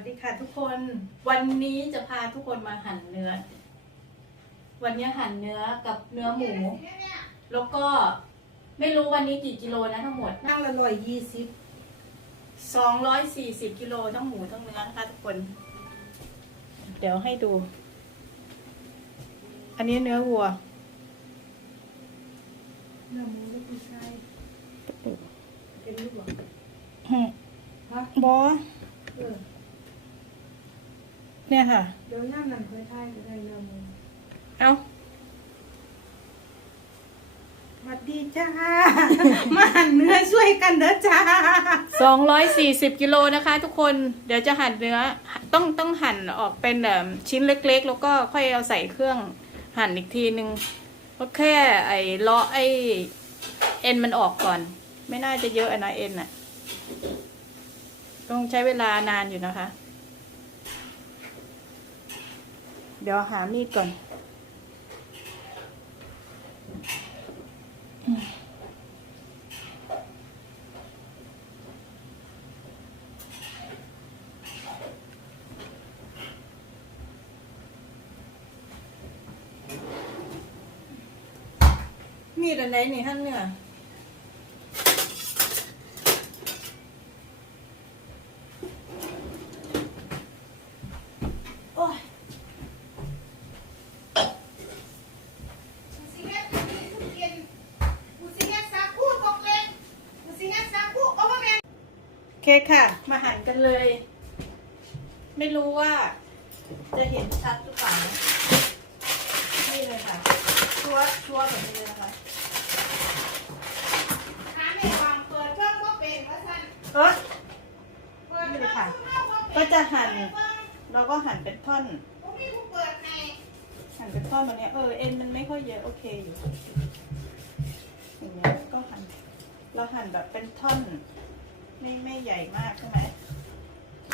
วัสดีค่ะทุกคน วันนี้จะพาทุกคนมาหั่นเนื้อ วันนี้หั่นเนื้อกับเนื้อหมู แล้วก็ไม่รู้วันนี้กี่กิโลนะทั้งหมดนั่งละร้อยยี่สิบ240กิโลทั้งหมูทั้งเนื้อนะคะทุกคน เดี๋ยวให้ดู อันนี้เนื้อวัว เนื้อหมูลูกผู้ชายเป็นลูกเหรอฮะบอเออ เนี่ยค่ะ เดี๋ยวย่ามนั่นค่อยทายก็ได้เนื้อหมูเอาสวัสดีจ้า มาหั่นเนื้อช่วยกันเด้อจ้า240กิโลนะคะทุกคน เดี๋ยวจะหั่นเนื้อ ต้องต้องหั่นออกเป็นแบบชิ้นเล็ก ๆ แล้วก็ค่อยเอาใส่เครื่องหั่นอีกทีนึงก็แค่ไอ้เลาะไอ้เอ็นมันออกก่อน ไม่น่าจะเยอะอะนะเอ็นอะต้องใช้เวลานานอยู่นะคะ เดี๋ยวหามีดก่อน มีดอันไหนนี่ท่านเนี่ย โอ้ย โอเคค่ะ มาหั่นกันเลย ไม่รู้ว่า จะเห็นชัดหรือเปล่านะนี่เลยค่ะ ชัวร์ชัวร์แบบนี้เลยนะคะเออนี่เลยค่ะก็จะหั่น เราก็หั่นเป็นท่อนหั่นเป็นท่อนแบบเนี้ยเออเอ็นมันไม่ค่อยเยอะโอเคอยู่อย่างเงี้ยก็หั่น เราหั่นแบบเป็นท่อน ไม่ไม่ใหญ่มากใช่ไหม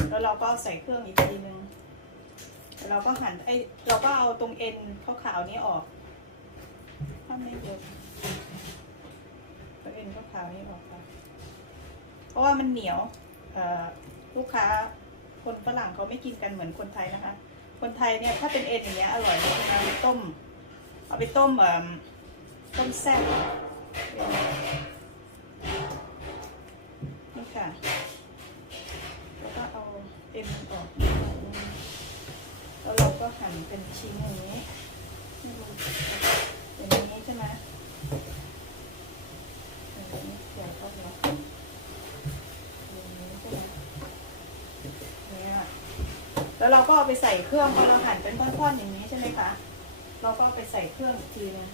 แล้วเราก็ใส่เครื่องอีกทีนึงแล้วเราก็หั่นไอเราก็เอาตรงเอ็นขาวๆนี้ออกถ้าไม่เยอะเอาเอ็นขาวๆนี้ออกค่ะเพราะว่ามันเหนียวลูกค้าคนฝรั่งเขาไม่กินกันเหมือนคนไทยนะคะ คนไทยเนี่ยถ้าเป็นเอ็นอย่างเงี้ยอร่อยเลยนะเอาไปต้ม เอาไปต้มเอ่อต้มแซ่บ หั่นเป็นชิ้นอย่างนี้อย่างนี้ใช่ไหมอย่างนี้เดี๋ยวก็เดี๋ยวอย่างนี้ใช่ไหมเนี่ยแล้วเราก็เอาไปใส่เครื่องพอเราหั่นเป็นท่อนๆอย่างนี้ใช่ไหมคะเราก็เอาไปใส่เครื่องอีกทีนึง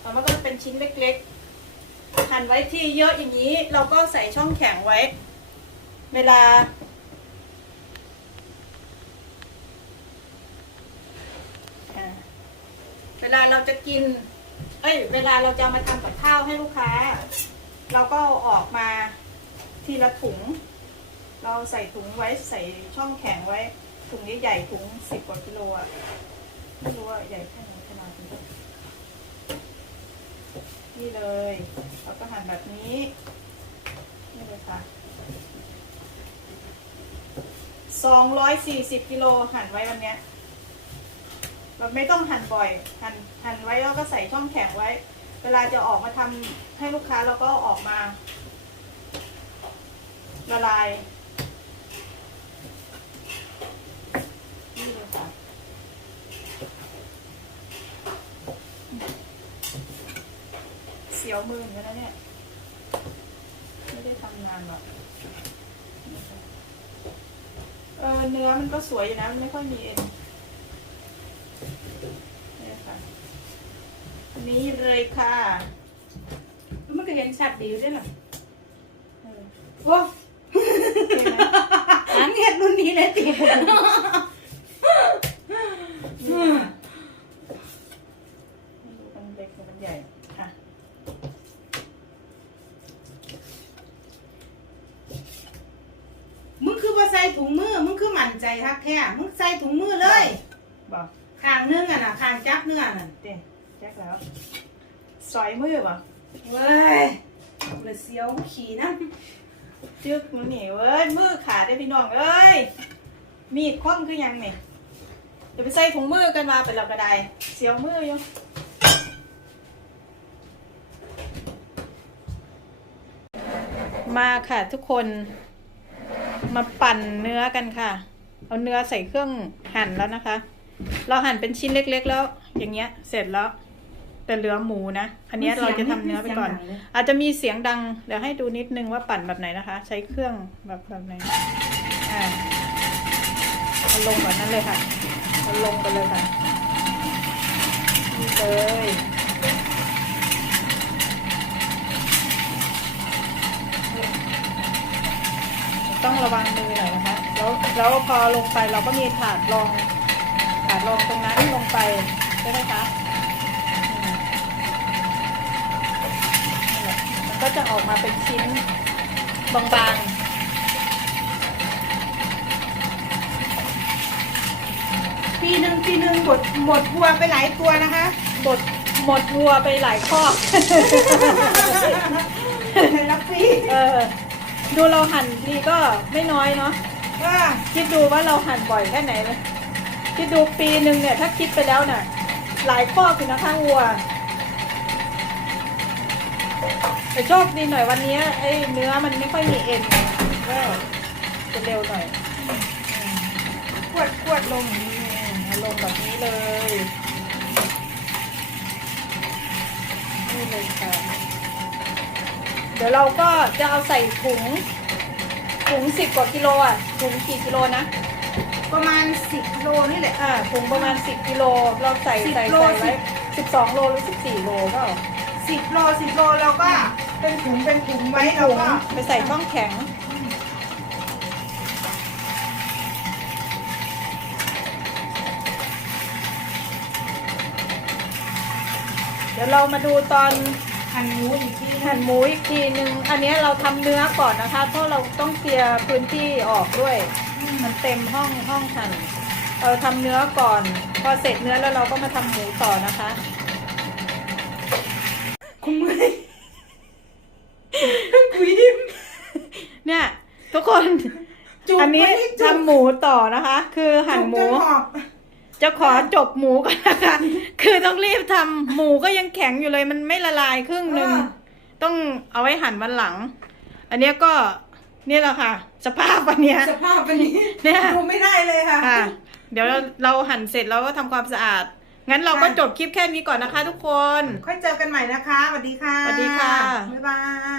แล้วมันก็จะเป็นชิ้นเล็กๆหั่นไว้ที่เยอะอย่างนี้ เราก็ใส่ช่องแข็งไว้ เวลา เวลาเราจะกิน เอ้ย เวลาเราจะมาทำกับข้าวให้ลูกค้า เราก็เอาออกมาทีละถุง เราใส่ถุงไว้ใส่ช่องแข็งไว้ ถุงนี้ใหญ่ถุงสิบกว่ากิโลอะไม่รู้ว่าใหญ่แค่ไหนขนาดนี้นี่เลยเราก็หั่นแบบนี้นี่เลยค่ะสองร้อยสี่สิบกิโลหั่นไว้วันเนี้ย เราไม่ต้องหั่นบ่อย หั่นหั่นไว้แล้วก็ใส่ช่องแข็งไว้ เวลาจะออกมาทำให้ลูกค้าเราก็ออกมาละลายนี่เลยค่ะเสียวมือเหมือนกันนะเนี่ย ไม่ได้ทำงานหรอกเออเนื้อมันก็สวยอยู่นะ มันไม่ค่อยมีเอ็นค่ะ อั นนี้เลยค่ะมันก็เห็นชัดดีอยู่ด้วยล่ะเออโอ้โอเคไหมหันเห็ดรุ่นนี้เลยตินี่ค่ะไม่รู้มันเล็กหรือมันใหญ่ค่ะมึงคือว่าใส่ถุงมือ มึงคือมั่นใจฮักแท้มึงใส่ถุงมือเลยบอกข้างนึงอะนะข้างจับเนื้อน่ะเด่น แจ็คแล้วซอยมือป่ะเว้ยเลยเสียวขี่นะจึกมือหนีเว้ยมือขาดได้พี่น้องเอ้ยมีดคว่ำคือยังนี่เดี๋ยวไปใส่ถุงมือกันมาเป็นเรากระไดเสียวมืออยู่มาค่ะทุกคนมาปั่นเนื้อกันค่ะ เอาเนื้อใส่เครื่องหั่นแล้วนะคะ เราหั่นเป็นชิ้นเล็ก ๆ แล้ว อย่างเงี้ย เสร็จแล้ว แต่เหลือหมูนะ อันเนี้ยเราจะทำเนื้อไปก่อน อาจจะมีเสียงดัง เดี๋ยวให้ดูนิดนึงว่าปั่นแบบไหนนะคะ ใช้เครื่องแบบแบบไหนอ่าเอาลงแบบนั้นเลยค่ะเอาลงไปเลยค่ะนี่เลยต้องระวังมือหน่อยนะคะ แล้วแล้วพอลงไปเราก็มีถาดรองถาดรองตรงนั้นลงไปใช่ไหมคะอืมนั่นแหละมัน ก็จะออกมาเป็นชิ้นบางๆปีหนึ่งปีหนึ่งหมดหมดวัวไปหลายตัวนะคะหมดหมดวัวไปหลายข้อกรับฟรีเออดูเราหั่นนี่ก็ไม่น้อยเนาะว่าคิดดูว่าเราหั่นบ่อยแค่ไหนเลยคิดดูปีหนึ่งเนี่ย ถ้าคิดไปแล้วน่ะ หลายข้อคือนะคะวัว แต่โชคดีหน่อยวันนี้ไอ้เนื้อมันไม่ค่อยมีเอ็นก็จะเร็วหน่อยขวดขวดลงอืมเอาลงแบบนี้เลยนี่เลยค่ะเดี๋ยวเราก็จะเอาใส่ถุงถุงสิบกว่ากิโลอะถุงกี่กิโลนะประมาณสิบโลนี่แหละอ่าถุงประมาณสิบกิโลเราใส่10ใส่โล ใส่ไว้สิบสองโลหรือสิบสี่โลก็ สิบโลสิบโลเราก็เป็นถุงเป็นถุงไว้เราถุงก็ไปใส่ช่องแข็ง เดี๋ยวเรามาดูตอนหั่นหมูอีกทีหั่นหมูอีกทีนึง อันนี้เราทำเนื้อก่อนนะคะ เพราะเราต้องเคลียร์พื้นที่ออกด้วย มันเต็มห้องห้องหั่น เราทำเนื้อก่อน พอเสร็จเนื้อแล้วเราก็มาทำหมูต่อนะคะ คุ้มเลยคุยดิมเนี่ย ทุกคน จุกอันนี้ไม่ได้จุกทำหมูต่อนะคะ คือหั่นหมู จุกจนหอบจะขอจบหมูก่อนนะคะ คือต้องรีบทำหมูก็ยังแข็งอยู่เลยมันไม่ละลายครึ่งหนึ่งเออต้องเอาไว้หั่นวันหลัง อันเนี้ยก็นี่แหละค่ะ สภาพวันเนี้ย สภาพเป็นนี้เนี่ย ดูไม่ได้เลยค่ะ ค่ะ เดี๋ยวเราเราหั่นเสร็จแล้วก็ทำความสะอาด งั้นเราก็จบคลิปแค่นี้ก่อนนะคะทุกคน ค่อยเจอกันใหม่นะคะสวัสดีค่ะสวัสดีค่ะ บ๊ายบาย